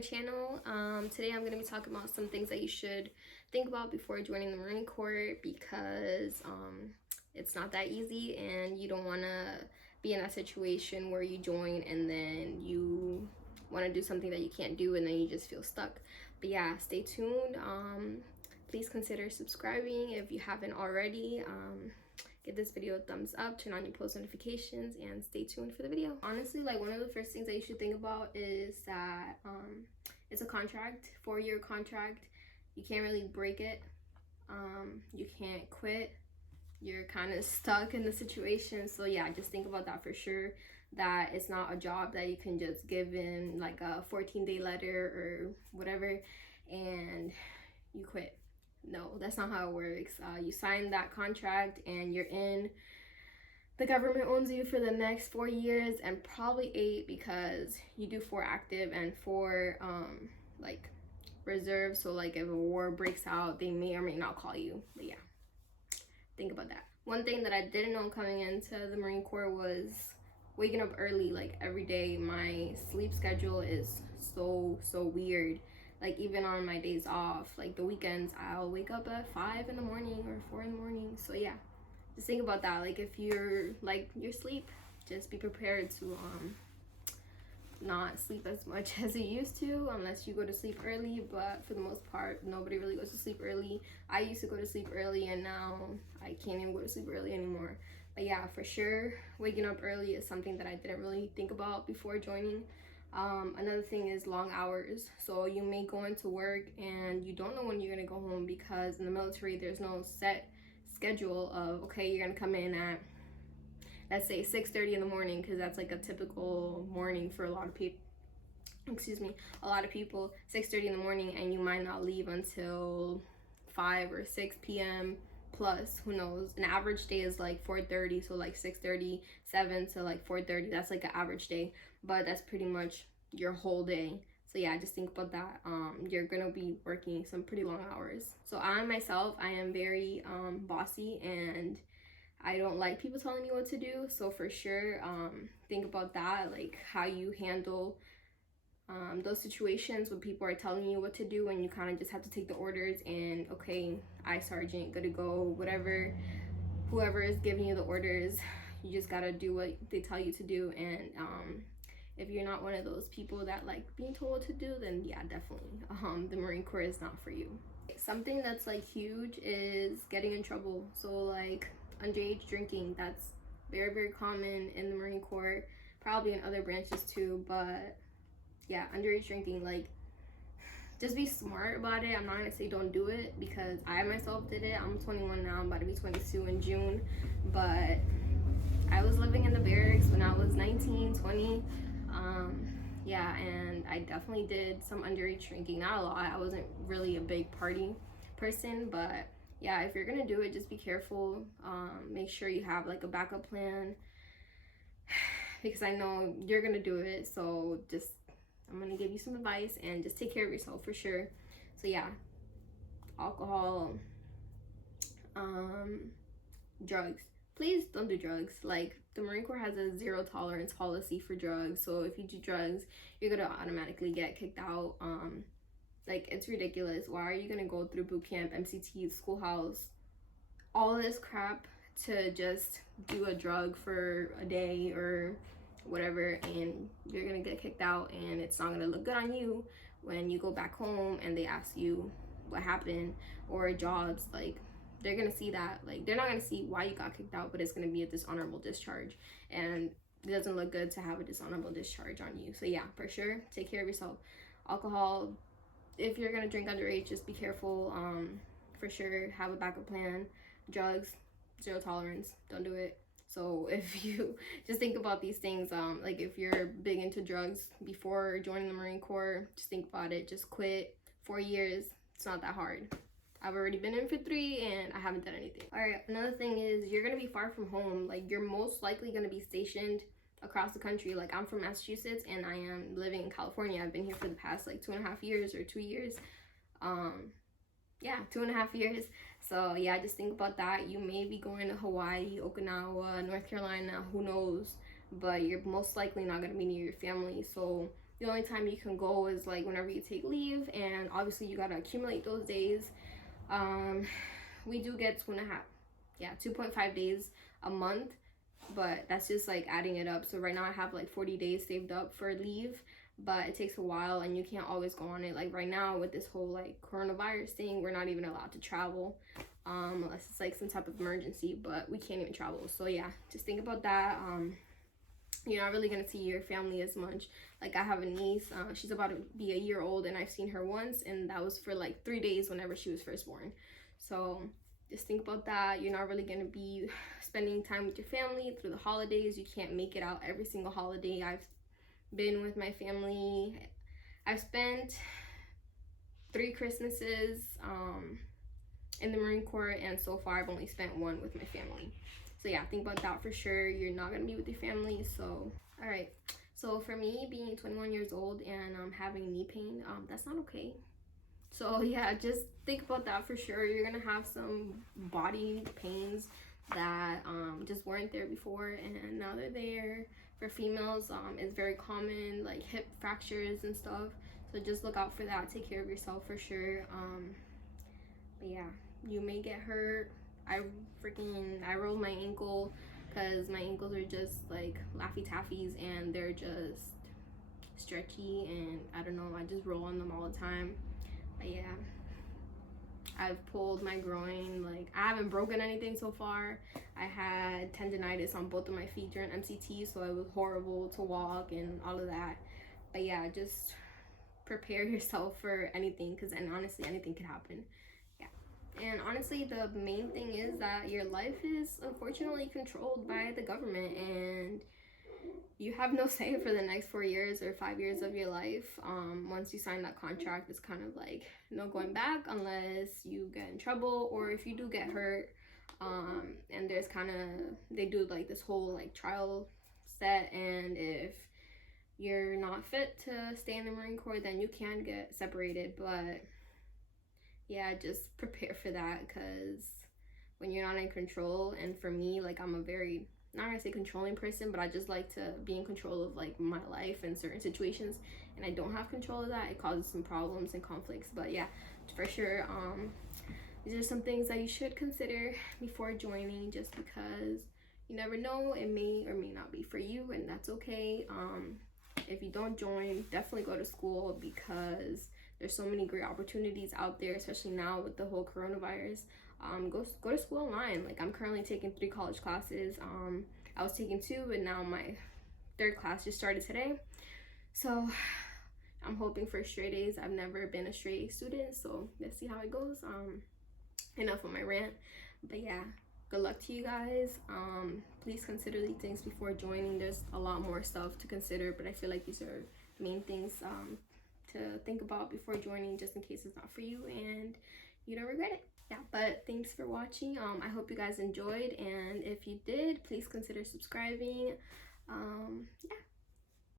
my channel. Today I'm going to be talking about some things that you should think about before joining the Marine Corps, because it's not that easy and you don't want to be in that situation where you join and then you want to do something that you can't do and then you just feel stuck. But yeah, stay tuned. Please consider subscribing if you haven't already. Give this video a thumbs up, turn on your post notifications, and stay tuned for the video. Honestly, like, one of the first things that you should think about is that it's a contract, 4-year contract. You can't really break it. You can't quit. You're kind of stuck in the situation. So yeah, just think about that for sure, that it's not a job that you can just give in like a 14-day letter or whatever and you quit. No, that's not how it works. You sign that contract and you're in. The government owns you for the next 4 years and probably 8, because you do 4 active and 4 like reserve. So like if a war breaks out, they may or may not call you. But yeah, think about that. One thing that I didn't know coming into the Marine Corps was waking up early, like every day. My sleep schedule is so weird. Like even on my days off, like the weekends, I'll wake up at 5 in the morning or 4 in the morning. So yeah, just think about that. Like if you're like your sleep, just be prepared to not sleep as much as you used to, unless you go to sleep early. But for the most part, nobody really goes to sleep early. I used to go to sleep early and now I can't even go to sleep early anymore. But yeah, for sure, waking up early is something that I didn't really think about before joining. Another thing is long hours. So you may go into work and you don't know when you're gonna go home, because in the military there's no set schedule of, okay, you're gonna come in at, let's say 6:30 in the morning, because that's like a typical morning for a lot of people. A lot of people, 6:30 in the morning, and you might not leave until 5 or 6 p.m. plus, who knows. An average day is like 4:30, so like 6:37 to like 4:30. That's like an average day, but that's pretty much your whole day. So yeah, just think about that. You're gonna be working some pretty long hours. So I myself, I am very bossy, and I don't like people telling me what to do. So for sure, think about that, like how you handle those situations when people are telling you what to do and you kind of just have to take the orders and, okay, I sergeant, good to go, whatever, whoever is giving you the orders, you just gotta do what they tell you to do. And if you're not one of those people that like being told what to do, then yeah, definitely the Marine Corps is not for you. Something that's like huge is getting in trouble. So like underage drinking, that's very common in the Marine Corps, probably in other branches too. But yeah, underage drinking, like, just be smart about it. I'm not gonna say don't do it, because I myself did it. I'm 21 now, I'm about to be 22 in June, but I was living in the barracks when I was 19, 20. Yeah, and I definitely did some underage drinking. Not a lot, I wasn't really a big party person, but yeah, if you're gonna do it, just be careful. Make sure you have like a backup plan, because I know you're gonna do it. So just, I'm gonna give you some advice, and just take care of yourself for sure. So yeah, alcohol, drugs. Please don't do drugs. Like, the Marine Corps has a 0 tolerance policy for drugs. So if you do drugs, you're gonna automatically get kicked out. Like, it's ridiculous. Why are you gonna go through boot camp, MCT, schoolhouse, all this crap to just do a drug for a day or whatever, and you're gonna get kicked out, and it's not gonna look good on you when you go back home and they ask you what happened, or jobs. Like, they're gonna see that, like, they're not gonna see why you got kicked out, but it's gonna be a dishonorable discharge, and it doesn't look good to have a dishonorable discharge on you. So yeah, for sure, take care of yourself. Alcohol, if you're gonna drink underage, just be careful. For sure, have a backup plan. Drugs, 0 tolerance, don't do it. So if you just think about these things, like if you're big into drugs before joining the Marine Corps, just think about it. Just quit. 4 years, it's not that hard. I've already been in for 3 and I haven't done anything. All right, another thing is you're gonna be far from home. Like, you're most likely gonna be stationed across the country. Like, I'm from Massachusetts and I am living in California. I've been here for the past like 2.5 years or 2 years. Yeah, 2.5 years. So yeah, just think about that. You may be going to Hawaii, Okinawa, North Carolina, who knows, but you're most likely not going to be near your family. So The only time you can go is like whenever you take leave, and obviously you gotta accumulate those days. We do get 2.5 days a month, but that's just like adding it up. So right now I have like 40 days saved up for leave, but it takes a while and you can't always go on it. Like right now with this whole like coronavirus thing, we're not even allowed to travel unless it's like some type of emergency, but we can't even travel. So yeah, just think about that. You're not really gonna see your family as much. Like I have a niece, she's about to be a year old, and I've seen her once, and that was for like 3 days whenever she was first born. So just think about that. You're not really gonna be spending time with your family through the holidays. You can't make it out every single holiday. I've been with my family. I've spent 3 Christmases in the Marine Corps, and so far I've only spent 1 with my family. So yeah, think about that for sure. You're not gonna be with your family. So all right, so for me, being 21 years old and having knee pain, that's not okay. So yeah, just think about that for sure. You're gonna have some body pains that just weren't there before, and now they're there. For females, it's very common, like hip fractures and stuff. So just look out for that. Take care of yourself for sure. But yeah, you may get hurt. I rolled my ankle because my ankles are just like Laffy Taffies, and they're just stretchy, and I don't know, I just roll on them all the time. But yeah, I've pulled my groin. Like I haven't broken anything so far. I had tendonitis on both of my feet during MCT, so it was horrible to walk and all of that. But yeah, just prepare yourself for anything, because and honestly anything can happen. And honestly, the main thing is that your life is unfortunately controlled by the government, and you have no say for the next 4 years or 5 years of your life. Once you sign that contract, it's kind of like no going back unless you get in trouble, or if you do get hurt. And there's kind of, they do like this whole like trial set, and if you're not fit to stay in the Marine Corps, then you can get separated. But yeah, just prepare for that, because when you're not in control, and for me, like I'm a very, not gonna say controlling person, but I just like to be in control of like my life in certain situations, and I don't have control of that. It causes some problems and conflicts. But yeah, for sure, these are some things that you should consider before joining, just because you never know, it may or may not be for you, and that's okay. If you don't join, definitely go to school, because there's so many great opportunities out there, especially now with the whole coronavirus. Go to school online. Like I'm currently taking 3 college classes. I was taking 2, and now my 3rd class just started today. So I'm hoping for straight A's. I've never been a straight A student, so let's see how it goes. Enough of my rant. But yeah, good luck to you guys. Please consider these things before joining. There's a lot more stuff to consider, but I feel like these are main things to think about before joining, just in case it's not for you and you don't regret it. Yeah, but thanks for watching. I hope you guys enjoyed, and if you did, please consider subscribing. Yeah.